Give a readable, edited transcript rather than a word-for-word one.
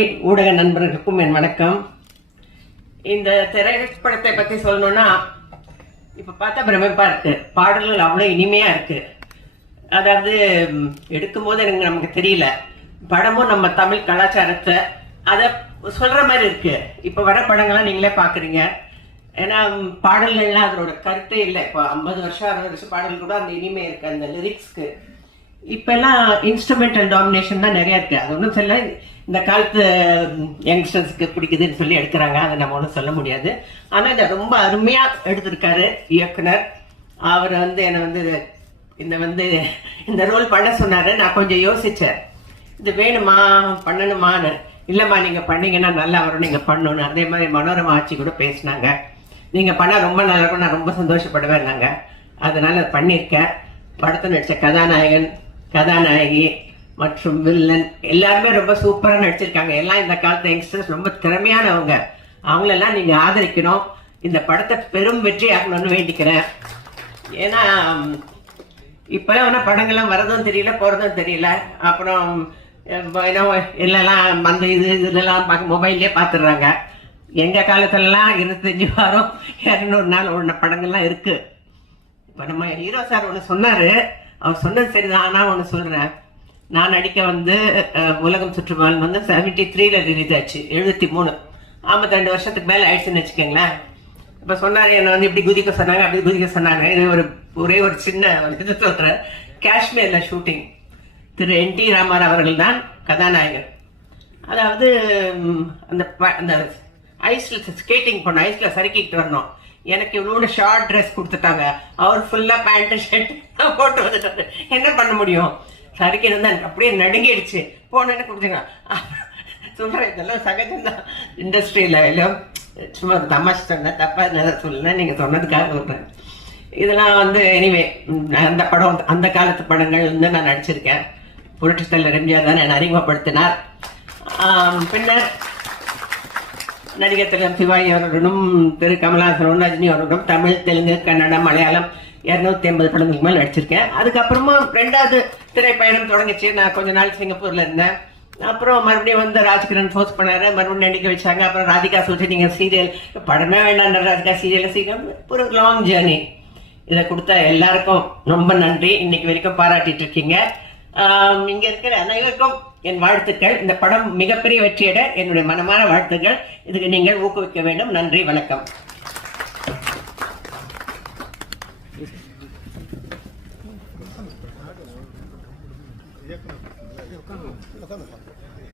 ஊடக நண்பர்களுக்கும் என் வணக்கம். இந்த திரைப்படத்தை பத்தி சொல்லணும்னா, இப்ப பார்த்தா பிரமிப்பா இருக்கு. பாடல்கள் அவ்வளவு இனிமையா இருக்கு. அதாவது எடுக்கும் போது எனக்கு நமக்கு தெரியல, படமும் நம்ம தமிழ் கலாச்சாரத்தை அத சொல்ற மாதிரி இருக்கு. இப்ப வர படங்கள்லாம் நீங்களே பாக்குறீங்க. ஏன்னா பாடல்கள்லாம் அதோட கருத்தே இல்லை. இப்போ 50 வருஷம் 60 வருஷம் பாடல் கூட அந்த இனிமை இருக்கு, அந்த லிரிக்ஸ்க்கு. இப்ப எல்லாம் இன்ஸ்ட்ருமெண்டல் டாமினேஷன் தான் நிறைய இருக்கு. அது ஒன்றும் சொல்ல, இந்த காலத்து யங்ஸ்டர்ஸ்க்கு பிடிக்குதுன்னு சொல்லி எடுக்கிறாங்க, அதை நம்ம ஒன்றும் சொல்ல முடியாது. ஆனால் இதை ரொம்ப அருமையா எடுத்திருக்காரு இயக்குனர். அவர் என்னை இந்த ரோல் பண்ண சொன்னாரு. நான் கொஞ்சம் யோசிச்சேன், இது வேணுமா பண்ணணுமான்னு. இல்லைம்மா நீங்க பண்ணீங்கன்னா நல்லா வரும், நீங்க பண்ணணும். அதே மாதிரி மனோரமா ஆட்சி கூட பேசினாங்க, நீங்க பண்ணா ரொம்ப நல்லா இருக்கும், நான் ரொம்ப சந்தோஷப்படுவேன் நாங்க. அதனால பண்ணியிருக்கேன். படத்தை நடிச்ச கதாநாயகன், கதாநாயகி மற்றும் வில்லன் எல்லாருமே ரொம்ப சூப்பரா நடிச்சிருக்காங்க. எல்லாம் இந்த காலத்து யங்ஸ்டர்ஸ் ரொம்ப திறமையானவங்க. அவங்களெல்லாம் நீங்க ஆதரிக்கணும். இந்த படத்தை பெரும் வெற்றி ஆகணும்னு வேண்டிக்கிறேன். ஏன்னா இப்பெல்லாம் படங்கள்லாம் வரதும் தெரியல, போறதும் தெரியல. அப்புறம் எல்லாம் அந்த இதெல்லாம் மொபைல்லே பாத்துடுறாங்க. எங்க காலத்துலலாம் 25 வாரம் 200 நாள் ஒண்ணு படங்கள்லாம் இருக்கு. இப்ப நம்ம ஹீரோ சார் ஒண்ணு சொன்னாரு, அவர் சொன்னது சரிதான். ஆனா ஒண்ணு சொல்றேன், நான் நடிக்க உலகம் சுற்றுவான் 73ல ரிலீஸ் ஆச்சு. 73 52 வருஷத்துக்கு மேல ஆயிடுச்சுன்னு வச்சுக்கோங்களேன். இப்ப சொன்னாரு, என்ன இப்படி குதிக்க சொன்னாங்க, அப்படி குதிக்க சொன்னாங்க. இது ஒரே ஒரு சின்ன இது சொல்றேன். காஷ்மீர்ல ஷூட்டிங். திரு NT ராமராவ் அவர்கள் தான் கதாநாயகர். அதாவது அந்த ஐஸ்ல ஸ்கேட்டிங் பண்ண, ஐஸ்ல சறுக்கிட்டு வரணும். எனக்கு இவ்வளவு ஷார்ட் ட்ரெஸ் கொடுத்துட்டாங்க. அவர் ஃபுல்லா பேண்ட் ஷர்ட் போட்டு வந்துட்டாரு. என்ன பண்ண முடியும்? சறுக்கி இருந்தா எனக்கு அப்படியே நடுங்கிடுச்சு. போனேன்னு கொடுத்துங்க சொல்றேன். இதெல்லாம் சகஜம்தான் இண்டஸ்ட்ரியில. எல்லாம் சும்மா தமாஷ் சொன்ன, தப்பா சொல்லல, நீங்க சொன்னதுக்காக சொல்றேன். இதெல்லாம் எனிவே அந்த படம், அந்த காலத்து படங்கள் நான் நடிச்சிருக்கேன். புரட்சித் தலைவர் எம்ஜிஆர் தான் என்னை அறிமுகப்படுத்தினார். பின்னர் நடிகர் திரு சிவாஜி அவர்களுடன், திரு கமலஹாசனுடன், ரஜினி அவர்களுடன் தமிழ், தெலுங்கு, கன்னடம், மலையாளம் 250 படங்களுக்கு மேல் நடிச்சிருக்கேன். அதுக்கப்புறமா 2வது திரைப்பயணம் தொடங்கிச்சு. நான் கொஞ்ச நாள் சிங்கப்பூர்ல இருந்தேன். அப்புறம் மறுபடியும் ராஜ்கிரண் ஃபோர்ஸ் பண்ணாரு, மறுபடியும் நடிக்க வச்சாங்க. அப்புறம் ராதிகா சொல்லிட்டு நீங்க சீரியல் படமே வேண்டாம், ராதிகா சீரியல் ஒரு லாங் ஜேர்னி. இதை கொடுத்த எல்லாருக்கும் ரொம்ப நன்றி. இன்னைக்கு வரைக்கும் பாராட்டிட்டு இருக்கீங்க. இங்க இருக்கிற அனைவருக்கும் என் வாழ்த்துக்கள். இந்த படம் மிகப்பெரிய வெற்றியட என்னுடைய மனமான வாழ்த்துக்கள். இதுக்கு நீங்கள் ஊக்குவிக்க வேண்டும். நன்றி, வணக்கம்.